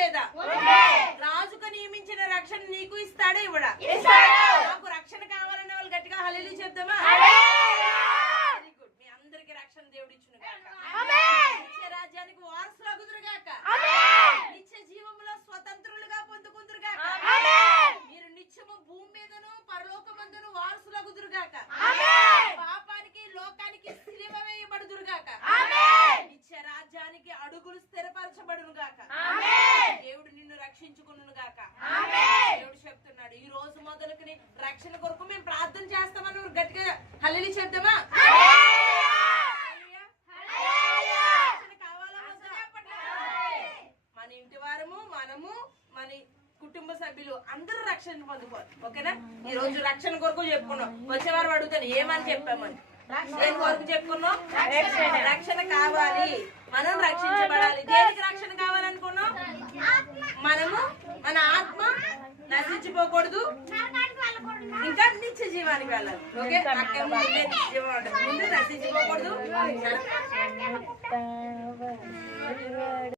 లేదా? రాజుకు నియమించిన రక్షణ నీకు ఇస్తాడా ఇవ్వడా? నాకు రక్షణ కావాలనే వాళ్ళు గట్టిగా హల్లెలూయా చెప్దామా? Very good. మీ అందరికి రక్షణ దేవుడు ఇచ్చును గాక. నిత్య రాజ్యానికి వారసులగుదురు గాక. నిత్య జీవములో స్వతంత్రులుగా పొందుకుందురు గాక. మీరు నిత్యము భూమి మీదను పరలోకమందును వారసులగుదురు గాక. పాపానికి లోకానికి సిలువ వేయబడుదురు గాక. నిత్య రాజ్యానికి అడుగులు స్థిరపరచబడును గాక. దేవుడు నిన్ను రక్షించుకును గాక. దేవుడు చెప్తున్నాడు ఈ రోజు మొదలుకుని రక్షణ కొరకు మేము ప్రార్థన చేస్తామని గట్టిగా హల్లెలూయా చెప్దామా? మన ఇంటి వారము, మనము, మన కుటుంబ సభ్యులు అందరూ రక్షణ పొందుకోవాలి. ఓకేనా? ఈ రోజు రక్షణ కొరకు చెప్పుకున్నాం. వచ్చే వారం అడుగుతాను ఏమని చెప్పామని. దేని కొరకు చెప్పుకున్నాం? రక్షణ కావాలి, మనం రక్షించబడాలి. దేనికి రక్షణ కావాలనుకున్నాం? మనము మన ఆత్మ నశించిపోకూడదు, ఇంకా నిత్య జీవానికి వెళ్ళాలి. ఓకే? నిత్య జీవం ఉంటుంది. ముందు నశించిపోకూడదు.